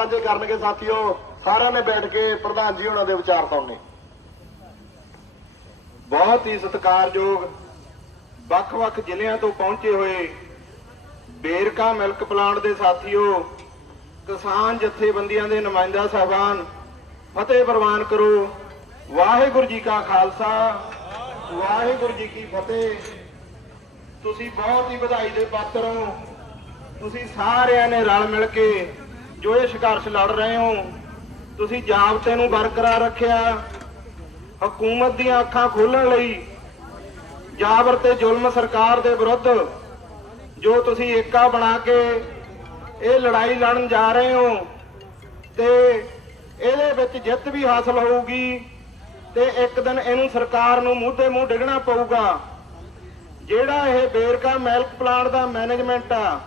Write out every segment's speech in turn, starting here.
ਸਾਂਝੇ ਕਰਨਗੇ ਸਾਥੀਓ, ਸਾਰਿਆਂ ਨੇ ਬੈਠ ਕੇ ਪ੍ਰਧਾਨ ਜੀ ਉਹਨਾਂ ਦੇ ਵਿਚਾਰ ਸੁਣਨੇ। ਬਹੁਤ ਹੀ ਸਤਿਕਾਰਯੋਗ ਵੱਖ-ਵੱਖ ਜ਼ਿਲ੍ਹਿਆਂ ਤੋਂ ਪਹੁੰਚੇ ਹੋਏ ਬੇਰਕਾ ਮਿਲਕ ਪਲਾਂਟ ਦੇ ਸਾਥੀਓ, ਕਿਸਾਨ ਜਥੇਬੰਦੀਆਂ ਦੇ ਨੁਮਾਇੰਦਾ ਸਾਹਿਬਾਨ, ਫਤਿਹ ਪ੍ਰਵਾਨ ਕਰੋ। ਵਾਹਿਗੁਰੂ ਜੀ ਕਾ ਖਾਲਸਾ, ਵਾਹਿਗੁਰੂ ਜੀ ਕੀ ਫਤਿਹ। ਤੁਸੀਂ ਬਹੁਤ ਹੀ ਵਧਾਈ ਦੇ ਪਾਤਰ ਹੋ। ਤੁਸੀਂ ਸਾਰਿਆਂ ਨੇ ਰਲ ਮਿਲ ਕੇ ਜੋ ਇਹ ਸੰਘਰਸ਼ ਲੜ ਰਹੇ ਹੋ, ਤੁਸੀਂ ਜਾਬਤੇ ਨੂੰ ਬਰਕਰਾਰ ਰੱਖਿਆ। ਹਕੂਮਤ ਦੀਆਂ ਅੱਖਾਂ ਖੋਲਣ ਲਈ ਜਾਬਰ ਤੇ ਜ਼ੁਲਮ ਸਰਕਾਰ ਦੇ ਵਿਰੁੱਧ ਜੋ ਤੁਸੀਂ ਏਕਾ ਬਣਾ ਕੇ ਇਹ ਲੜਾਈ ਲੜਨ ਜਾ ਰਹੇ ਹੋ, ਤੇ ਇਹਦੇ ਵਿੱਚ ਜਿੱਤ ਵੀ ਹਾਸਲ ਹੋਊਗੀ, ਤੇ ਇੱਕ ਦਿਨ ਇਹਨੂੰ ਸਰਕਾਰ ਨੂੰ ਮੂੰਹ ਤੇ ਮੂੰਹ ਡਿੱਗਣਾ ਪਊਗਾ। ਜਿਹੜਾ ਇਹ ਬੇਰਕਾ ਮਿਲਕ ਪਲਾਂਟ ਦਾ ਮੈਨੇਜਮੈਂਟ ਆ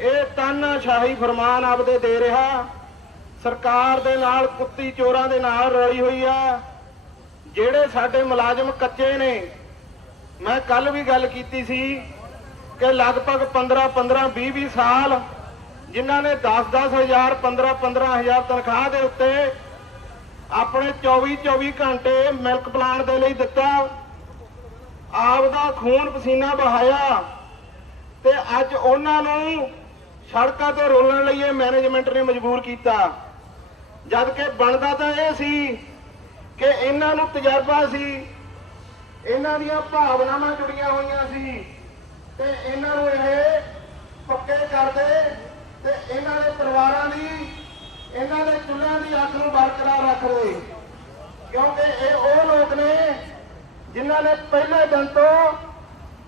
ਇਹ ਤਾਨਾਸ਼ਾਹੀ ਫਰਮਾਨ ਆਪਦੇ ਦੇ ਰਿਹਾ। ਸਰਕਾਰ ਦੇ ਨਾਲ ਕੁੱਤੀ ਚੋਰਾਂ ਦੇ ਨਾਲ ਰਲੀ ਹੋਈ ਆ। ਜਿਹੜੇ ਸਾਡੇ ਮੁਲਾਜ਼ਮ ਕੱਚੇ ਨੇ, ਮੈਂ ਕੱਲ ਵੀ ਗੱਲ ਕੀਤੀ ਸੀ ਕਿ ਲਗਭਗ 15 15 20 20 ਸਾਲ ਜਿਨ੍ਹਾਂ ਨੇ 10 10 ਹਜ਼ਾਰ 15 15 ਹਜ਼ਾਰ ਤਨਖਾਹ ਦੇ ਉੱਤੇ ਆਪਣੇ 24 24 ਘੰਟੇ ਮਿਲਕ ਪਲਾਂਟ ਦੇ ਲਈ ਦਿੱਤਾ। ਆਪ ਦਾ ਖੂਨ ਪਸੀਨਾ ਬਹਾਇਆ ਤੇ ਅੱਜ ਉਹਨਾਂ ਨੂੰ ਸੜਕਾਂ ਤੇ ਰੋਲਣ ਲਈ ਇਹ ਮੈਨੇਜਮੈਂਟ ਨੇ ਮਜਬੂਰ ਕੀਤਾ। ਜਦ ਕਿ ਬਣਦਾ ਤਾਂ ਇਹ ਸੀ ਕਿ ਇਹਨਾਂ ਨੂੰ ਤਜਰਬਾ ਸੀ, ਇਹਨਾਂ ਦੀਆਂ ਭਾਵਨਾਵਾਂ ਜੁੜੀਆਂ ਹੋਈਆਂ ਸੀ ਤੇ ਇਹਨਾਂ ਨੂੰ ਇਹ ਪੱਕੇ ਕਰਦੇ ਤੇ ਇਹਨਾਂ ਦੇ ਪਰਿਵਾਰਾਂ ਦੀ, ਇਹਨਾਂ ਦੇ ਚੁੱਲ੍ਹਿਆਂ ਦੀ ਅੱਖ ਨੂੰ ਬਰਕਰਾਰ ਰੱਖਦੇ ਕਿਉਂਕਿ ਇਹ ਉਹ ਲੋਕ ਨੇ ਜਿਨ੍ਹਾਂ ਨੇ ਪਹਿਲੇ ਦਿਨ ਤੋਂ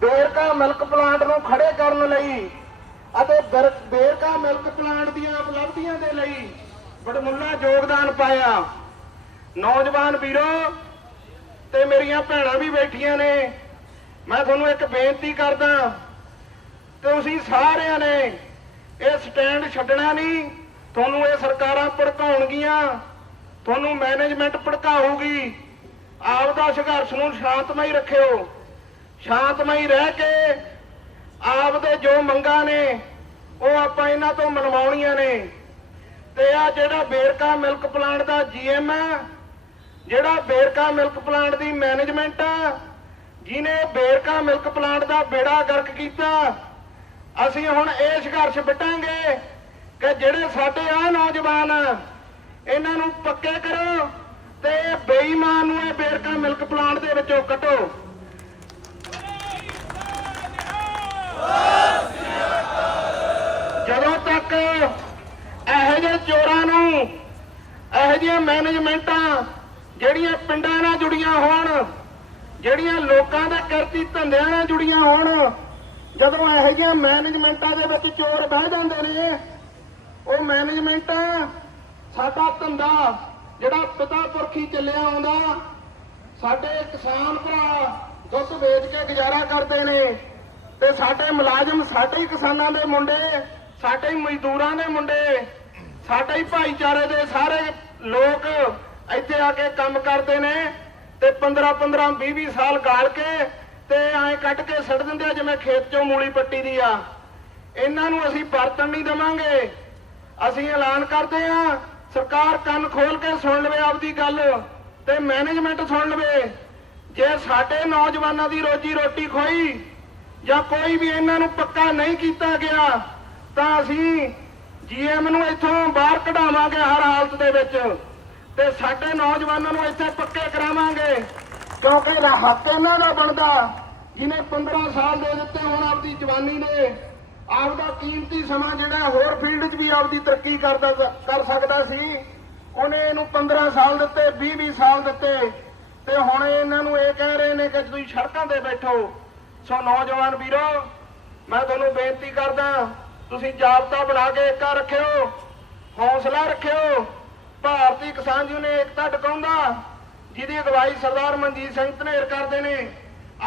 ਬੇਰਕਾ ਮਿਲਕ ਪਲਾਂਟ ਨੂੰ ਖੜੇ ਕਰਨ ਲਈ ਅਤੇ ਬੇਰਕਾ ਮਿਲਕ ਪਲਾਂਟ ਦੀਆਂ ਉਪਲਬਧੀਆਂ ਦੇ ਲਈ ਬੜਮੁੱਲਾ ਯੋਗਦਾਨ ਪਾਇਆ। ਨੌਜਵਾਨ ਵੀਰੋ ਤੇ ਮੇਰੀਆਂ ਭੈਣਾਂ ਵੀ ਬੈਠੀਆਂ ਨੇ। ਮੈਂ ਤੁਹਾਨੂੰ ਇੱਕ ਬੇਨਤੀ ਕਰਦਾ, ਤੁਸੀਂ ਸਾਰਿਆਂ ਨੇ ਇਹ ਸਟੈਂਡ ਛੱਡਣਾ ਨਹੀਂ। ਤੁਹਾਨੂੰ ਇਹ ਸਰਕਾਰਾਂ ਭੜਕਾਉਣਗੀਆਂ, ਤੁਹਾਨੂੰ ਮੈਨੇਜਮੈਂਟ ਭੜਕਾਊਗੀ। ਆਪਦਾ ਸੰਘਰਸ਼ ਨੂੰ ਸ਼ਾਂਤਮਈ ਰੱਖਿਓ। ਸ਼ਾਂਤਮਈ ਰਹਿ ਕੇ ਆਪਦੇ ਜੋ ਮੰਗਾਂ ਨੇ ਉਹ ਆਪਾਂ ਇਹਨਾਂ ਤੋਂ ਮਨਵਾਉਣੀਆਂ ਨੇ। ਤੇ ਆ ਜਿਹੜਾ ਬੇਰਕਾ ਮਿਲਕ ਪਲਾਂਟ ਦਾ ਜੀਐਮ ਹੈ ਜਿਹੜਾ ਬੇਰਕਾ ਮਿਲਕ ਪਲਾਂਟ ਦੀ ਮੈਨੇਜਮੈਂਟ ਆ ਜਿਹਨੇ ਬੇਰਕਾ ਮਿਲਕ ਪਲਾਂਟ ਦਾ ਬੇੜਾ ਗਰਕ ਕੀਤਾ ਅਸੀਂ ਹੁਣ ਇਹ ਸੰਘਰਸ਼ ਵਿੱਢਾਂਗੇ ਕਿ ਜਿਹੜੇ ਸਾਡੇ ਆ ਨੌਜਵਾਨ ਆ, ਇਹਨਾਂ ਨੂੰ ਪੱਕੇ ਕਰੋ ਤੇ ਇਹ ਬੇਈਮਾਨ ਨੂੰ ਇਹ ਬੇਰਕਾ ਮਿਲਕ ਪਲਾਂਟ ਦੇ ਵਿੱਚੋਂ ਕੱਢੋ। ਜਦੋਂ ਤੱਕ ਇਹੋ ਜਿਹੇ ਚੋਰਾਂ ਨੂੰ, ਇਹੋ ਜਿਹੀਆਂ ਮੈਨੇਜਮੈਂਟਾਂ ਜਿਹੜੀਆਂ ਪਿੰਡਾਂ ਨਾਲ ਜੁੜੀਆਂ ਹੋਣ, ਜਿਹੜੀਆਂ ਲੋਕਾਂ ਦੇ ਕਿਰਤੀ ਧੰਦਿਆਂ ਨਾਲ ਜੁੜੀਆਂ ਹੋਣ, ਜਦੋਂ ਇਹੋ ਜਿਹੀਆਂ ਮੈਨੇਜਮੈਂਟਾਂ ਦੇ ਵਿੱਚ ਚੋਰ ਬਹਿ ਜਾਂਦੇ ਨੇ, ਉਹ ਮੈਨੇਜਮੈਂਟਾਂ ਸਾਡਾ ਧੰਦਾ ਜਿਹੜਾ ਪਿਤਾ ਪੁਰਖੀ ਚੱਲਿਆ ਆਉਂਦਾ, ਸਾਡੇ ਕਿਸਾਨ ਭਰਾ ਦੁੱਧ ਵੇਚ ਕੇ ਗੁਜ਼ਾਰਾ ਕਰਦੇ ਨੇ। ਤੇ ਸਾਡੇ ਮੁਲਾਜ਼ਮ, ਸਾਡੇ ਕਿਸਾਨਾਂ ਦੇ ਮੁੰਡੇ, ਸਾਡੇ ਮਜ਼ਦੂਰਾਂ ਦੇ ਮੁੰਡੇ, ਸਾਡੇ ਭਾਈਚਾਰੇ ਦੇ ਸਾਰੇ ਲੋਕ ਇੱਥੇ ਆ ਕੇ ਕੰਮ ਕਰਦੇ ਨੇ ਤੇ 15 15 20 20 ਸਾਲ ਗਾਲ ਕੇ ਤੇ ਐਂ ਕੱਢ ਕੇ ਸੜ ਦਿੰਦੇ ਆ ਜਿਵੇਂ ਖੇਤ ਚੋਂ ਮੂਲੀ ਪੱਟੀ ਦੀ ਆ। ਇਹਨਾਂ ਨੂੰ ਅਸੀਂ ਵਰਤਣ ਨਹੀਂ ਦਵਾਂਗੇ। ਅਸੀਂ ਐਲਾਨ ਕਰਦੇ ਆ, ਸਰਕਾਰ ਕੰਨ ਖੋਲ ਕੇ ਸੁਣ ਲਵੇ ਆਪਦੀ ਗੱਲ ਤੇ ਮੈਨੇਜਮੈਂਟ ਸੁਣ ਲਵੇ। ਜੇ ਸਾਡੇ ਨੌਜਵਾਨਾਂ ਦੀ ਰੋਜੀ ਰੋਟੀ ਖੋਈ ਜਾਂ ਕੋਈ ਵੀ ਇਹਨਾਂ ਨੂੰ ਪੱਕਾ ਨਹੀਂ ਕੀਤਾ ਗਿਆ, ਤਾਂ ਅਸੀਂ ਜੀਐਮ ਨੂੰ ਇੱਥੋਂ ਬਾਹਰ ਕਢਾਵਾਂਗੇ ਹਰ ਹਾਲਤ ਦੇ ਵਿੱਚ ਤੇ ਸਾਡੇ ਨੌਜਵਾਨਾਂ ਨੂੰ ਇੱਥੇ ਪੱਕੇ ਕਰਾਵਾਂਗੇ। ਕਿਉਂਕਿ ਹੱਕ ਇਹਨਾਂ ਦਾ ਬਣਦਾ, ਜਿਹਨੇ 15 ਸਾਲ ਦੇ ਦਿੱਤੇ ਹੁਣ ਆਪਦੀ ਜਵਾਨੀ ਨੇ। ਆਪਦਾ ਕੀਮਤੀ ਸਮਾਂ ਜਿਹੜਾ ਹੋਰ ਫੀਲਡ 'ਚ ਵੀ ਆਪਦੀ ਤਰੱਕੀ ਕਰਦਾ ਕਰ ਸਕਦਾ ਸੀ। ਉਹਨੇ ਇਹਨੂੰ 15 ਸਾਲ ਦਿੱਤੇ 20 20 ਸਾਲ ਦਿੱਤੇ। ਤੇ ਹੁਣ ਇਹਨਾਂ ਨੂੰ ਇਹ ਕਹਿ ਰਹੇ ਨੇ ਕਿ ਤੁਸੀਂ ਸੜਕਾਂ ਤੇ ਬੈਠੋ। ਸੋ ਨੌਜਵਾਨ ਵੀਰੋ, ਮੈਂ ਤੁਹਾਨੂੰ ਬੇਨਤੀ ਕਰਦਾ, ਤੁਸੀਂ ਜਾਬਤਾ ਬਣਾ ਕੇ ਏਕਾ ਰੱਖਿਓ, ਹੌਸਲਾ ਰੱਖਿਓ। ਭਾਰਤੀ ਕਿਸਾਨ ਯੂਨੀਅਨ ਏਕਤਾ ਟਿਕਾਉਂਦਾ, ਜਿਹਦੀ ਅਗਵਾਈ ਸਰਦਾਰ ਮਨਜੀਤ ਸਿੰਘ ਧਨੇਰ ਕਰਦੇ ਨੇ।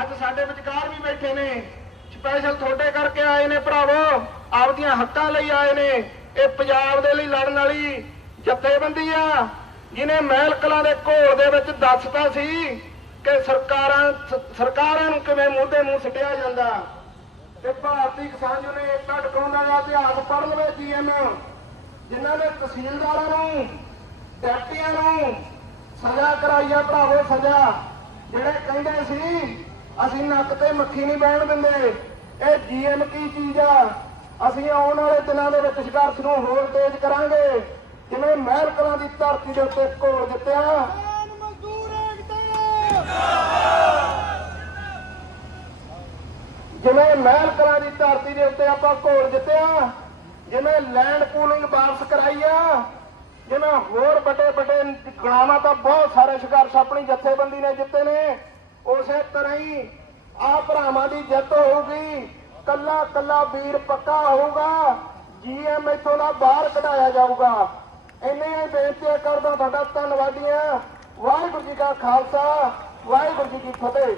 ਅੱਜ ਸਾਡੇ ਵਿਚਕਾਰ ਵੀ ਬੈਠੇ ਨੇ। ਸਪੈਸ਼ਲ ਤੁਹਾਡੇ ਕਰਕੇ ਆਏ ਨੇ ਭਰਾਵੋ, ਆਪਦੀਆਂ ਹੱਕਾਂ ਲਈ ਆਏ ਨੇ। ਇਹ ਪੰਜਾਬ ਦੇ ਲਈ ਲੜਨ ਵਾਲੀ ਜਥੇਬੰਦੀ ਆ, ਜਿਹਨੇ ਮਹਿਲ ਕਲਾਂ ਦੇ ਘੋਲ ਦੇ ਵਿੱਚ ਦੱਸਤਾ ਸੀ ਕਿ ਸਰਕਾਰਾਂ ਸਰਕਾਰਾਂ ਨੂੰ ਕਿਵੇਂ ਮੂੰਹ ਮੂੰਹ ਸਿੱਟਿਆ ਜਾਂਦਾ? ਤੇ ਭਾਰਤੀ ਕਿਸਾਨ ਯੂਨੀਅਨ ਏਕਤਾ ਟਿਕਾਉਂਦਾ ਦਾ ਇਤਿਹਾਸ ਪੜ੍ਹ ਲਵੇ ਜੀਐਮ ਜਿਨ੍ਹਾਂ ਨੇ ਤਹਿਸੀਲਦਾਰਾਂ ਨੂੰ, ਡਿਪਟੀਆਂ ਨੂੰ ਸਜ਼ਾ ਕਰਾਈ ਆ ਭਰਾਵੋ, ਸਜ਼ਾ। ਜਿਹੜੇ ਕਹਿੰਦੇ ਸੀ, ਅਸੀਂ ਨੱਕ ਤੇ ਮੱਖੀ ਨਹੀਂ ਬਹਿਣ ਦਿੰਦੇ। ਇਹ ਜੀਐਮ ਕੀ ਚੀਜ਼ ਆ? ਅਸੀਂ ਆਉਣ ਵਾਲੇ ਦਿਨਾਂ ਦੇ ਵਿੱਚ ਸੰਘਰਸ਼ ਨੂੰ ਹੋਰ ਤੇਜ਼ ਕਰਾਂਗੇ। ਜਿਵੇਂ ਮਹਿਲ ਕਲਾਂ ਦੀ ਧਰਤੀ ਦੇ ਉੱਤੇ ਘੋਲ ਜਿੱਤਿਆ ਜਿਵੇਂ ਮਹਿਲ ਕਲਾਂ ਦੀ ਧਰਤੀ ਦੇ ਉੱਤੇ ਆਪਾਂ ਘੋਲ ਜਿੱਤਿਆ ਜਿਵੇਂ ਲੈਂਡ ਪੂਲਿੰਗ ਵਾਪਸ ਕਰਾਈ ਆ, ਜਿਵੇਂ ਹੋਰ ਵੱਡੇ ਵੱਡੇ ਗਣਾਵਾਂ ਤਾਂ ਬਹੁਤ ਸਾਰੇ ਸੰਘਰਸ਼ ਆਪਣੀ ਜਥੇਬੰਦੀ ਨੇ ਜਿੱਤੇ ਨੇ, ਉਸੇ ਤਰ੍ਹਾਂ ਹੀ ਆ ਭਰਾਵਾਂ ਦੀ ਜਿੱਤ ਹੋਊਗੀ, ਕੱਲਾ ਕੱਲਾ ਵੀਰ ਪੱਕਾ ਹੋਊਗਾ ਜੀਐਮ ਇੱਥੋਂ ਦਾ ਬਾਹਰ ਕਢਾਇਆ ਜਾਊਗਾ। ਇੰਨੀਆਂ ਹੀ ਬੇਨਤੀਆਂ ਕਰਦਾ ਤੁਹਾਡਾ ਧੰਨਵਾਦੀਆਂ ਵਾਹਿਗੁਰੂ ਜੀ ਕਾ ਖਾਲਸਾ, ਵਾਹਿਗੁਰੂ ਜੀ ਕੀ ਫਤਿਹ।